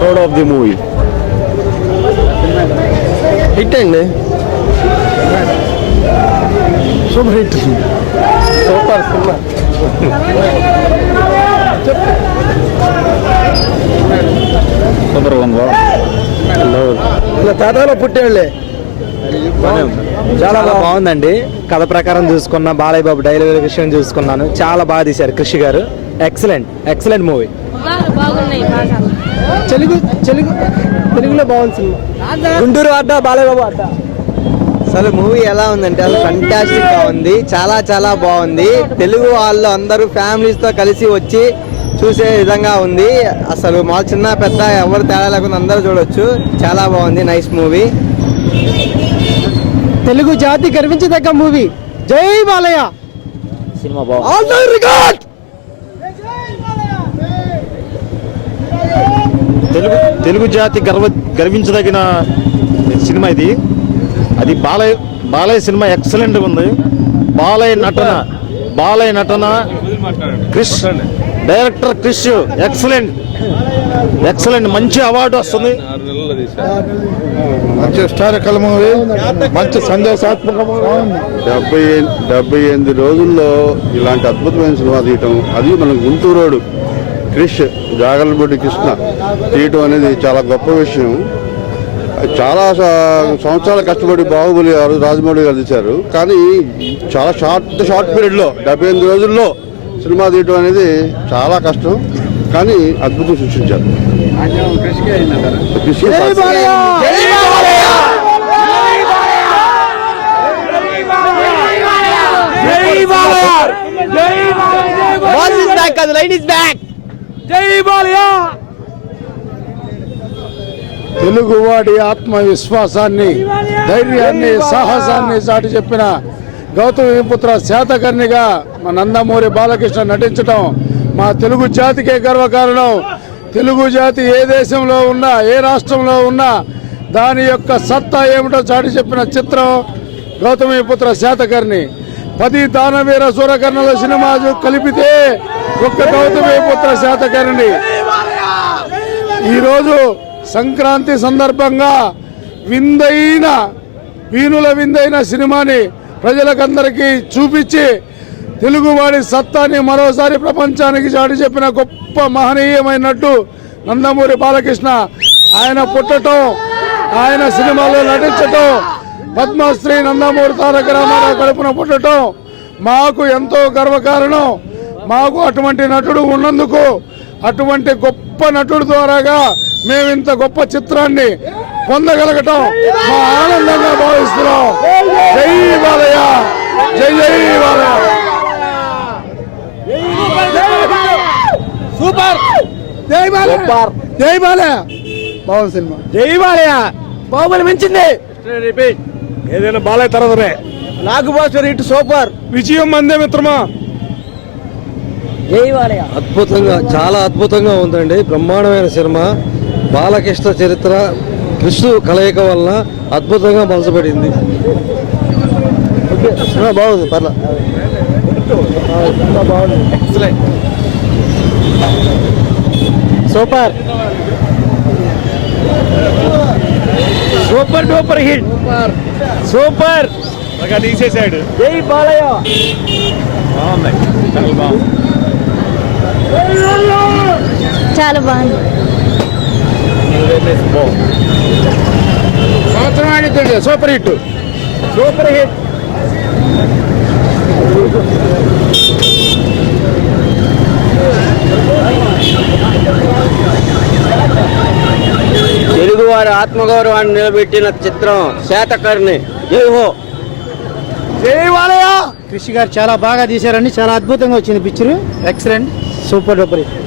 Proud of the movie hit అండి super hit super super ఇలా తాతాలో పుట్టేళ్ళే చాలా బాగుందండి కథ ప్రకారం చూసుకున్న బాలయ్య బాబు డైలీ విషయం చూసుకున్నాను చాలా బాగా తీశారు కృషి గారు excellent excellent movie Telugu Telugu తెలుగులో బాగుంది సినిమా గుంటూరు అడ్డ బాలయ్యబాబు అడ్డ అసలు మూవీ ఎలా ఉందంటే అసలు ఫంటాస్టిక్ గా ఉంది చాలా చాలా బాగుంది తెలుగు వాళ్ళు అందరూ ఫ్యామిలీస్ తో కలిసి వచ్చి చూసే విధంగా ఉంది అసలు మా చిన్న పెద్ద ఎవరు తేడా లేకుండా అందరూ చూడొచ్చు చాలా బాగుంది నైస్ మూవీ తెలుగు జాతి గర్వించదగ్గ మూవీ జై బాలయ్య సినిమా బాగుంది తెలుగు తెలుగు జాతి గర్వ గర్వించదగిన సినిమా ఇది అది బాలయ్య బాలయ్య సినిమా ఎక్సలెంట్ ఉంది బాలయ్య నటన బాలయ్య నటన Krish director Krish excellent excellent మంచి అవార్డు వస్తుంది మంచి హిస్టారికల్ మూవీ మంచి సందేశాత్మక డెబ్బై డెబ్బై ఎనిమిది రోజుల్లో ఇలాంటి అద్భుతమైన సినిమా తీయటం అది మనకు గుంటూరు రోడ్డు క్రిష్ జాగలబొడ్డి కృష్ణ తీయటం అనేది చాలా గొప్ప విషయం చాలా సంవత్సరాలు కష్టపడి బాహుబలి గారు రాజమౌళి గారు తీశారు కానీ చాలా షార్ట్ షార్ట్ పీరియడ్లో డెబ్బై ఎనిమిది రోజుల్లో సినిమా తీయటం అనేది చాలా కష్టం కానీ అద్భుతం సృష్టించారు is ladies back. తెలుగువాడి ఆత్మవిశ్వాసాన్ని ధైర్యాన్ని సాహసాన్ని చాటి చెప్పిన గౌతమిపుత్ర శాతకర్ణిగా మా నందమూరి బాలకృష్ణ నటించడం మా తెలుగు జాతికే గర్వకారణం తెలుగు జాతి ఏ దేశంలో ఉన్నా ఏ రాష్ట్రంలో ఉన్నా దాని యొక్క సత్తా ఏమిటో చాటి చెప్పిన చిత్రం గౌతమిపుత్ర శాతకర్ణి పది దానవీర సూరకర్ణల సినిమా కలిపితే ఒక్క గౌతమేపుత్ర శాతకర్ణి ఈరోజు సంక్రాంతి సందర్భంగా విందైన వీణుల విందైన సినిమాని ప్రజలకందరికీ చూపించి తెలుగువాడి సత్తాని మరోసారి ప్రపంచానికి చాటి చెప్పిన గొప్ప మహనీయమైనట్టు నందమూరి బాలకృష్ణ ఆయన పుట్టడం ఆయన సినిమాలో నటించటం పద్మశ్రీ నందమూరి తారక రామారావు కడుపున పుట్టడం మాకు ఎంతో గర్వకారణం మాకు అటువంటి నటుడు ఉన్నందుకు అటువంటి గొప్ప నటుడు ద్వారాగా మేము ఇంత గొప్ప చిత్రాన్ని పొందగలగటం మా ఆనందంగా భావిస్తున్నాం జై జై జై సూపర్ జై బాలయ్య జై బాలయ్య బాగుంది సినిమా జై బాలయ్య బాహుబలి మించింది రిపీట్ ఏదైనా బాలయ్య తర్వాతనే నాగభాస్కర్ ఇటు సూపర్ విజయం అందే మిత్రమా అద్భుతంగా చాలా అద్భుతంగా ఉందండి బ్రహ్మాండమైన సినిమా బాలకృష్ణ చరిత్ర కృష్ణు కలయిక వలన అద్భుతంగా మలసపడింది బాగుంది పర్లేదు బాగుంది super super duper hit super తీసేసాడు జై బాలయ్య బాగుంది చాలా బాగుంది చాలా బాగుంది సంవత్సరం ఆడిద్దండి సూపర్ హిట్ సూపర్ హిట్ ఆత్మగౌరవాన్ని నిలబెట్టిన చిత్రం శాతకర్ణి కృషి గారు చాలా బాగా తీశారండి చాలా అద్భుతంగా వచ్చింది పిక్చర్ ఎక్సలెంట్ సూపర్ డూపర్